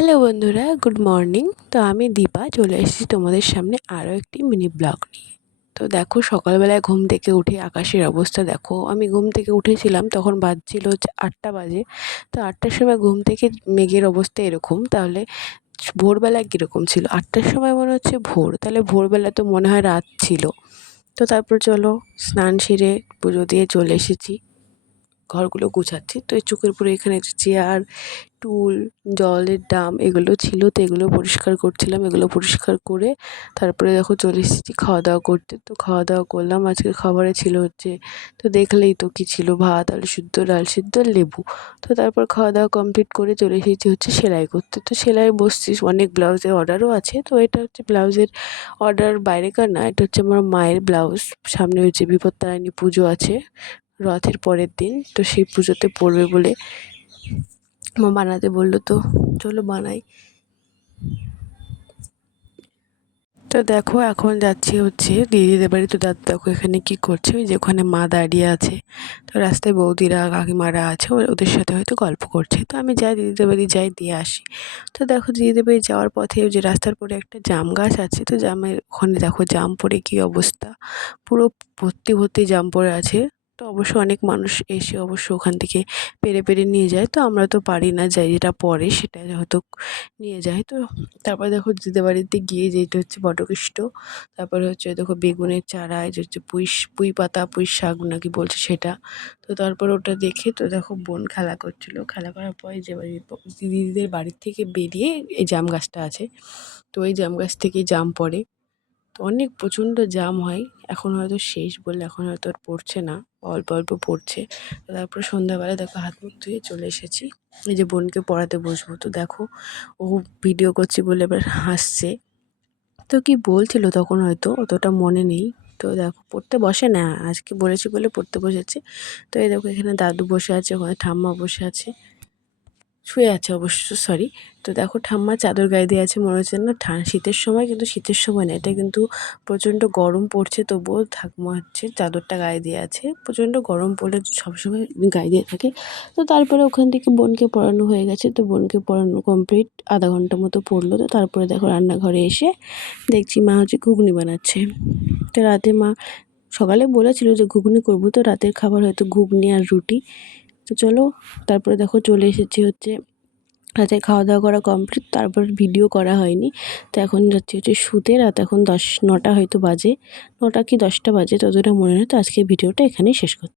Hello বন্ধুরা, good morning. তো আমি দীপা, চলে এসেছি তোমাদের সামনে আরও একটি মিনি ব্লগ নিয়ে। তো দেখো, সকালবেলায় ঘুম থেকে উঠে আকাশের অবস্থা দেখো। আমি ঘুম থেকে উঠেছিলাম, তখন বাজছিল হচ্ছে আটটা বাজে। তো আটটার সময় ঘুম থেকে মেঘের অবস্থা এরকম, তাহলে ভোরবেলা কীরকম ছিল? আটটার সময় মনে হচ্ছে ভোর, তাহলে ভোরবেলা তো মনে হয় রাত ছিল। তো তারপর চলো, স্নান সেরে পুজো দিয়ে চলে এসেছি। ঘরগুলো গুছাচ্ছি। তো এই চোখের পরে এখানে একটা চেয়ার টুল জলের ড্রাম এগুলো ছিল, তো এগুলো পরিষ্কার করছিলাম। এগুলো পরিষ্কার করে তারপরে দেখো চলে এসেছি খাওয়া দাওয়া করতে। তো খাওয়া দাওয়া করলাম। আজকে খাবারে ছিল হচ্ছে, তো দেখলেই তো কী ছিল? ভাত, আলু সিদ্ধ, ডাল সিদ্ধ, লেবু। তো তারপর খাওয়া দাওয়া কমপ্লিট করে চলে এসেছি হচ্ছে সেলাই করতে। তো সেলাই বসছি, অনেক ব্লাউজের অর্ডারও আছে। তো এটা হচ্ছে ব্লাউজের অর্ডার বাইরেকার না, এটা হচ্ছে আমার মায়ের ব্লাউজ সামনে হচ্ছে বিপত্তারায়ণী পুজো আছে। রথের পরের দিন, তো সেই পুজোতে পড়বে বলে মা বানাতে বলল, তো চলো বানাই। তো দেখো, এখন যাচ্ছি হচ্ছে দিদিদের বাড়ি। তো দাদা দেখো এখানে কি করছে? ওই যে ওখানে মা দাঁড়িয়ে আছে। তো রাস্তায় বৌদিরা, কাকিমারা আছে ওদের সাথে হয়তো গল্প করছে। তো আমি যাই, দিদিদের বাড়ি যাই, দিয়ে আসি। তো দেখো, দিদিদের বাড়ি যাওয়ার পথে ওই যে রাস্তার পরে একটা জাম গাছ আছে। তো জামের ওখানে দেখো জাম পড়ে কী অবস্থা? পুরো ভর্তি ভর্তি জাম পড়ে আছে। তো অবশ্য অনেক মানুষ এসে অবশ্য ওখান থেকে পেরে পেরে নিয়ে যায়। তো আমরা তো পারি না যাই, যেটা পরে সেটা হয়তো নিয়ে যায়। তো তারপরে দেখো দিদির বাড়িতে গিয়ে যেটা হচ্ছে বটকৃষ্ট তারপরে হচ্ছে দেখো বেগুনের চারা যে হচ্ছে পুঁই পুঁই পাতা, পুঁই শাক নাকি বলছে সেটা। তো তারপর ওটা দেখে তো দেখো বোন খেলা করছিল। খেলা করার পরে যে বাড়ি, দিদিদের বাড়ির থেকে বেরিয়ে এই জাম গাছটা আছে। তো ওই জাম গাছ থেকেই জাম পড়ে। তো অনেক প্রচণ্ড জাম হয়। এখন হয়তো শেষ বলে এখন হয়তো আর পড়ছে না, অল্প অল্প পড়ছে। তারপরে সন্ধ্যাবেলা দেখো হাত মুখ ধুয়ে চলে এসেছি। এই যে বোনকে পড়াতে বসবো। তো দেখো ও ভিডিও করছি বলে এবার হাসছে। তো কি বলছিল তখন হয়তো, অতটা মনে নেই। তো দেখো পড়তে বসে না, আজকে বলেছি বলে পড়তে বসেছে। তো এই দেখো এখানে দাদু বসে আছে, ওখানে ঠাম্মা বসে আছে। শুয়ে আছে অবশ্য সরি তো দেখো ঠাম্মা চাদর গায়ে দিয়ে আছে, মনে হচ্ছে না ঠা, শীতের সময়, কিন্তু শীতের সময় না, এটা কিন্তু প্রচণ্ড গরম পড়ছে, তবুও ঠাকুমা হচ্ছে চাদরটা গায়ে দিয়ে আছে, প্রচণ্ড গরম পড়লে সবসময় গায়ে দিয়ে থাকে। তো তারপরে ওখান থেকে বোনকে পড়ানো হয়ে গেছে, তো বোনকে পড়ানো কমপ্লিট আধা ঘণ্টা মতো পড়ল, তো তারপরে দেখো রান্নাঘরে এসে দেখছি মা হচ্ছে ঘুগনি বানাচ্ছে। তো রাতে মা সকালে বলেছিল যে ঘুগনি করব, তো রাতের খাবার হয়তো ঘুগনি আর রুটি। তো চলো, তারপরে দেখো চলে এসেছি হচ্ছে রাতে খাওয়া দাওয়া করা কমপ্লিট তারপর ভিডিও করা হয়নি। তো এখন যাচ্ছি হচ্ছে শুতে, রাত এখন দশ, নটা হয়তো বাজে। নটা কি দশটা বাজে, ততটা মনে হয় তো আজকে ভিডিওটা এখানেই শেষ করছি।